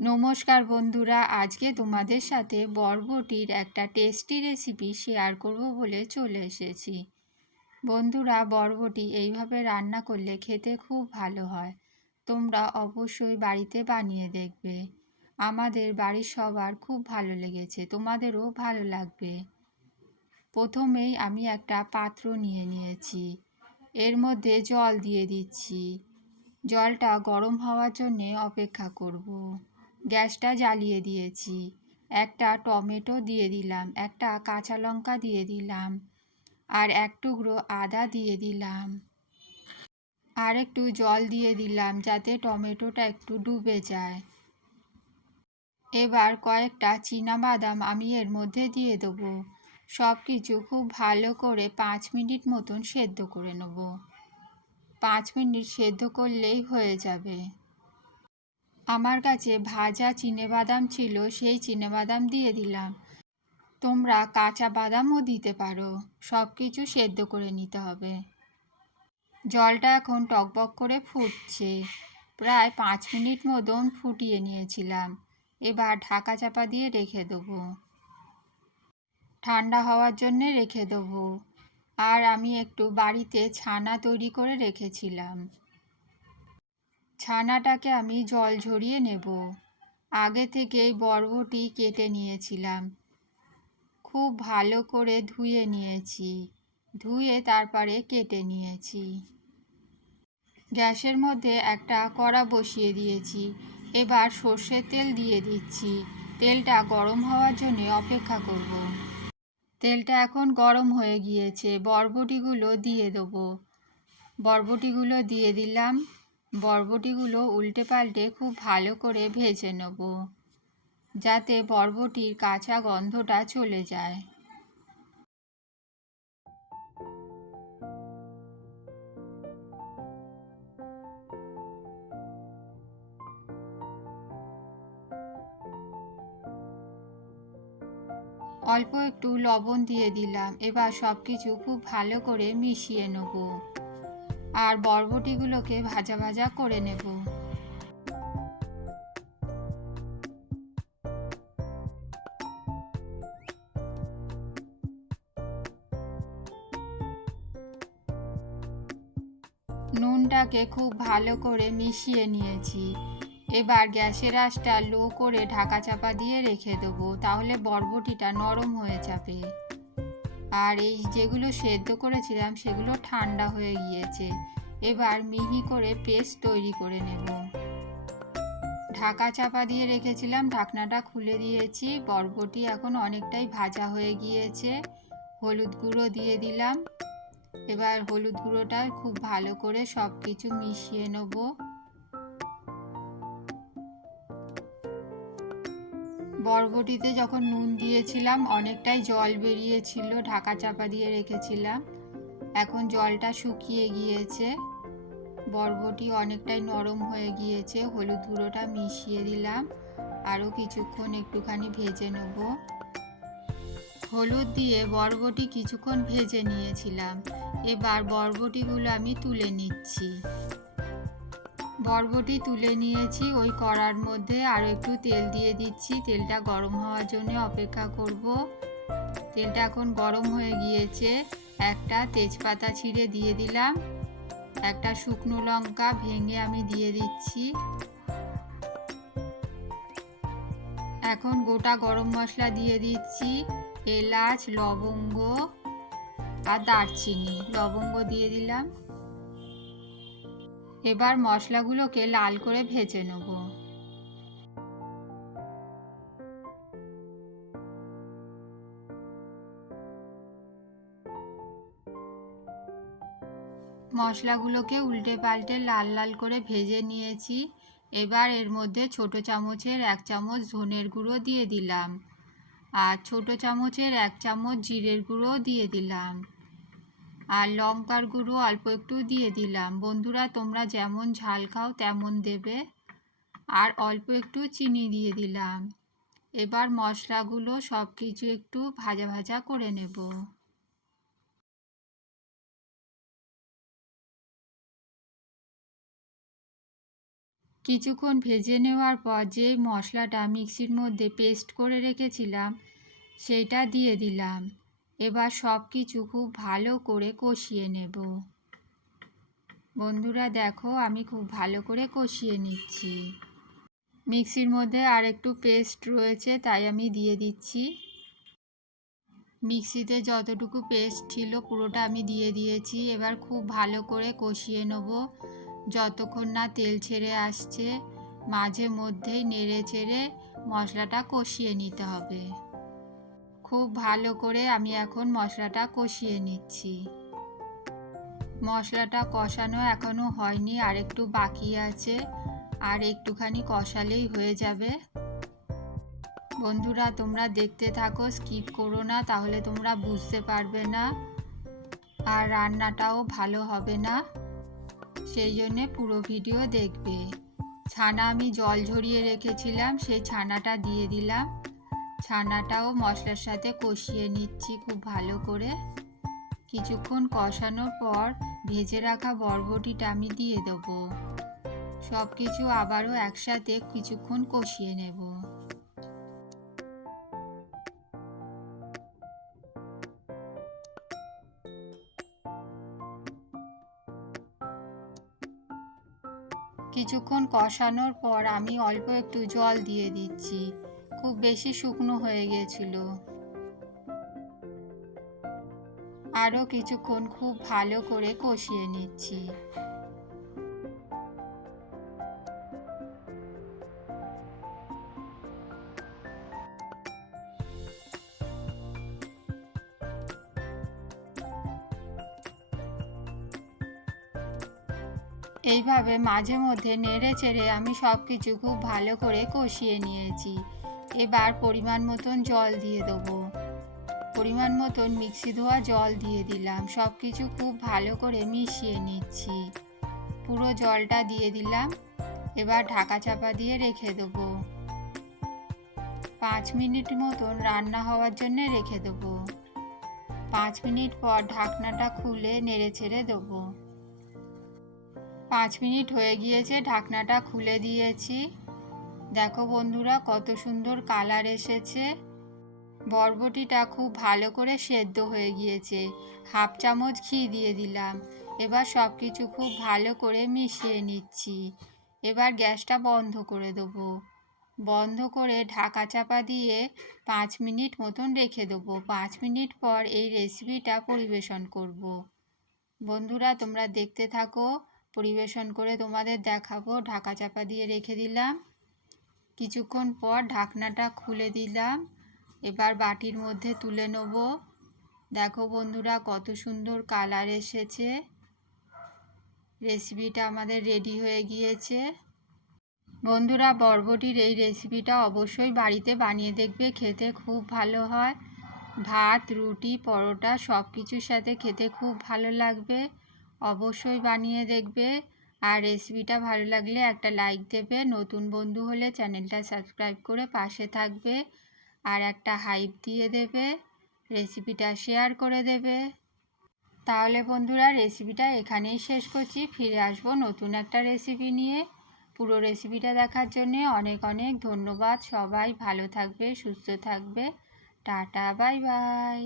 নমস্কার বন্ধুরা, আজকে তোমাদের সাথে বরবটির একটা টেস্টি রেসিপি শেয়ার করব বলে চলে এসেছি। বন্ধুরা, বরবটি এইভাবে রান্না করলে খেতে খুব ভালো হয়। তোমরা অবশ্যই বাড়িতে বানিয়ে দেখবে। আমাদের বাড়ির সবার খুব ভালো লেগেছে, তোমাদেরও ভালো লাগবে। প্রথমেই আমি একটা পাত্র নিয়ে নিয়েছি। এর মধ্যে জল দিয়ে দিচ্ছি। জলটা গরম হওয়ার জন্যে অপেক্ষা করব। গ্যাসটা জ্বালিয়ে দিয়েছি। একটা টমেটো দিয়ে দিলাম, একটা কাঁচা লঙ্কা দিয়ে দিলাম, আর এক টুকরো আদা দিয়ে দিলাম। আর একটু জল দিয়ে দিলাম যাতে টমেটোটা একটু ডুবে যায়। এবার কয়েকটা বাদাম আমি এর মধ্যে দিয়ে দেবো। সব কিছু খুব ভালো করে পাঁচ মিনিট মতন সেদ্ধ করে নেব। পাঁচ মিনিট সেদ্ধ করলেই হয়ে যাবে। আমার কাছে ভাজা বাদাম ছিল, সেই বাদাম দিয়ে দিলাম। তোমরা কাঁচা বাদামও দিতে পারো সব কিছু সেদ্ধ করে নিতে হবে। জলটা এখন টকবক করে ফুটছে। প্রায় পাঁচ মিনিট মতন ফুটিয়ে নিয়েছিলাম। এবার ঢাকা চাপা দিয়ে রেখে দেবো। ঠান্ডা হওয়ার জন্যে রেখে দেবো। আর আমি একটু বাড়িতে ছানা তৈরি করে রেখেছিলাম। ছানাটাকে আমি জল ঝরিয়ে নেব। আগে থেকেই বরবটি কেটে নিয়েছিলাম। খুব ভালো করে ধুয়ে নিয়েছি। ধুয়ে তারপরে কেটে নিয়েছি। গ্যাসের মধ্যে একটা কড়া বসিয়ে দিয়েছি। এবার সর্ষের তেল দিয়ে দিচ্ছি। তেলটা গরম হওয়ার জন্য অপেক্ষা করব। তেলটা এখন গরম হয়ে গিয়েছে। বরবটিগুলো দিয়ে দেবো। বরবটিগুলো দিয়ে দিলাম। বরবটিগুলো উল্টে পাল্টে খুব ভালো করে ভেজে নেব, যাতে বরবটির কাঁচা গন্ধটা চলে যায়। অল্প একটু লবণ দিয়ে দিলাম, এবার সব কিছু খুব ভালো করে মিশিয়ে নেব। আর বরবটিগুলোকে ভাজা ভাজা করে নেব। নুনটাকে খুব ভালো করে মিশিয়ে নিয়েছি। এবার গ্যাসের আঁচটা লো করে ঢাকা চাপা দিয়ে রেখে দেবো, তাহলে বরবটিটা নরম হয়ে যাবে। আর এই যেগুলো সেদ্ধ করেছিলাম, সেগুলো ঠান্ডা হয়ে গিয়েছে। এবার মিহি করে পেস্ট তৈরি করে নেব। ঢাকা চাপা দিয়ে রেখেছিলাম, ঢাকনাটা খুলে দিয়েছি। বরবটি এখন অনেকটাই ভাজা হয়ে গিয়েছে। হলুদ গুঁড়ো দিয়ে দিলাম। এবার হলুদ গুঁড়োটা খুব ভালো করে সব কিছু মিশিয়ে নেব। বরবটিতে যখন নুন দিয়েছিলাম, অনেকটাই জল বেরিয়েছিল, ঢাকা চাপা দিয়ে রেখেছিলাম। এখন জলটা শুকিয়ে গিয়েছে। বরবটি অনেকটাই নরম হয়ে গিয়েছে। হলুদ গুঁড়োটা মিশিয়ে দিলাম। আরও কিছুক্ষণ একটুখানি ভেজে নেব। হলুদ দিয়ে বরবটি কিছুক্ষণ ভেজে নিয়েছিলাম। এবার বরবটিগুলো আমি তুলে নিচ্ছি। বরবটি তুলে নিয়েছি, ওই কড়ার মধ্যে আরও একটু তেল দিয়ে দিচ্ছি। তেলটা গরম হওয়ার জন্য অপেক্ষা করব। তেলটা এখন গরম হয়ে গিয়েছে। একটা তেজপাতা ছিঁড়ে দিয়ে দিলাম। একটা শুকনো লঙ্কা ভেঙে আমি দিয়ে দিচ্ছি। এখন গোটা গরম মশলা দিয়ে দিচ্ছি। এলাচ, লবঙ্গ আর দারচিনি। লবঙ্গ দিয়ে দিলাম। এবার মশলাগুলোকে লাল করে ভেজে নেব। মশলাগুলোকে উল্টে পাল্টে লাল লাল করে ভেজে নিয়েছি। এবার এর মধ্যে ছোট চামচের এক চামচ ধনের গুঁড়ো দিয়ে দিলাম। আর ছোট চামচের এক চামচ জিরের গুঁড়ো দিয়ে দিলাম। আর লঙ্কার গুঁড়ো অল্প একটু দিয়ে দিলাম। বন্ধুরা, তোমরা যেমন ঝাল খাও তেমন দেবে। আর অল্প একটু চিনি দিয়ে দিলাম। এবার মশলাগুলো সব কিছু একটু ভাজা ভাজা করে নেব। কিছুক্ষণ ভেজে নেওয়ার পর যেই মশলাটা মিক্সির মধ্যে পেস্ট করে রেখেছিলাম, সেইটা দিয়ে দিলাম। এবার সব কিছু খুব ভালো করে কষিয়ে নেব। বন্ধুরা দেখো, আমি খুব ভালো করে কষিয়ে নিচ্ছি। মিক্সির মধ্যে আর একটু পেস্ট রয়েছে, তাই আমি দিয়ে দিচ্ছি। মিক্সিতে যতটুকু পেস্ট ছিল পুরোটা আমি দিয়ে দিয়েছি। এবার খুব ভালো করে কষিয়ে নেব। যতক্ষণ না তেল ছেড়ে আসছে, মাঝে মধ্যেই নেড়ে চেড়ে মশলাটা কষিয়ে নিতে হবে। খুব ভালো করে আমি এখন মশলাটা কষিয়ে নিচ্ছি। মশলাটা কষানো এখনও হয়নি, আর একটু বাকি আছে, আর একটুখানি কষালেই হয়ে যাবে। বন্ধুরা, তোমরা দেখতে থাকো, স্কিপ করো না, তাহলে তোমরা বুঝতে পারবে না, আর রান্নাটাও ভালো হবে না। সেই জন্যে পুরো ভিডিও দেখবে। ছানা আমি জল ঝরিয়ে রেখেছিলাম, সেই ছানাটা দিয়ে দিলাম। ছানাটাও মশলার সাথে কষিয়ে নিচ্ছি খুব ভালো করে। কিছুক্ষণ কষানোর পর ভেজে রাখা বরবটিটা আমি দিয়ে দেবো। সব কিছু আবারও একসাথে কিছুক্ষণ কষিয়ে নেব। কিছুক্ষণ কষানোর পর আমি অল্প একটু জল দিয়ে দিচ্ছি। খুব বেশি শুকনো হয়ে গিয়েছিল। আরও কিছুক্ষণ খুব ভালো করে কষিয়ে নিচ্ছি। এইভাবে মাঝে মধ্যে নেড়ে চেড়ে আমি সব কিছু খুব ভালো করে কষিয়ে নিয়েছি। এবার পরিমাণ মতন জল দিয়ে দেবো। পরিমাণ মতন মিক্সি ধোয়া জল দিয়ে দিলাম। সব কিছু খুব ভালো করে মিশিয়ে নিচ্ছি। পুরো জলটা দিয়ে দিলাম। এবার ঢাকা চাপা দিয়ে রেখে দেবো। পাঁচ মিনিট মতন রান্না হওয়ার জন্য রেখে দেবো। পাঁচ মিনিট পর ঢাকনাটা খুলে নেড়ে ছেড়ে দেবো। পাঁচ মিনিট হয়ে গিয়েছে, ঢাকনাটা খুলে দিয়েছি। দেখো বন্ধুরা, কত সুন্দর কালার এসেছে। বরবটিটা খুব ভালো করে সেদ্ধ হয়ে গিয়েছে। হাফ চামচ ঘি দিয়ে দিলাম। এবার সব কিছু খুব ভালো করে মিশিয়ে নিচ্ছি। এবার গ্যাসটা বন্ধ করে দেবো। বন্ধ করে ঢাকা চাপা দিয়ে পাঁচ মিনিট মতন রেখে দেবো। পাঁচ মিনিট পর এই রেসিপিটা পরিবেশন করব। বন্ধুরা, তোমরা দেখতে থাকো। পরিবেশন করে তোমাদের দেখাবো। ঢাকা চাপা দিয়ে রেখে দিলাম। কিছুক্ষণ পর ঢাকনাটা খুলে দিলাম। এবার বাটির মধ্যে তুলে নেব। দেখো বন্ধুরা, কত সুন্দর কালার এসেছে। রেসিপিটা আমাদের রেডি হয়ে গিয়েছে। বন্ধুরা, বরবটির এই রেসিপিটা অবশ্যই বাড়িতে বানিয়ে দেখবে, খেতে খুব ভালো হয়। ভাত, রুটি, পরোটা সব কিছুর সাথে খেতে খুব ভালো লাগবে। অবশ্যই বানিয়ে দেখবে। আর রেসিপিটা ভালো লাগলে একটা লাইক দেবে। নতুন বন্ধু হলে চ্যানেলটা সাবস্ক্রাইব করে পাশে থাকবে আর একটা হাইপ দিয়ে দেবে। রেসিপিটা শেয়ার করে দেবে। তাহলে বন্ধুরা রেসিপিটা এখানেই শেষ করছি। ফিরে আসব নতুন একটা রেসিপি নিয়ে। পুরো রেসিপিটা দেখার জন্যে অনেক অনেক ধন্যবাদ। সবাই ভালো থাকবে, সুস্থ থাকবে। Tata bye bye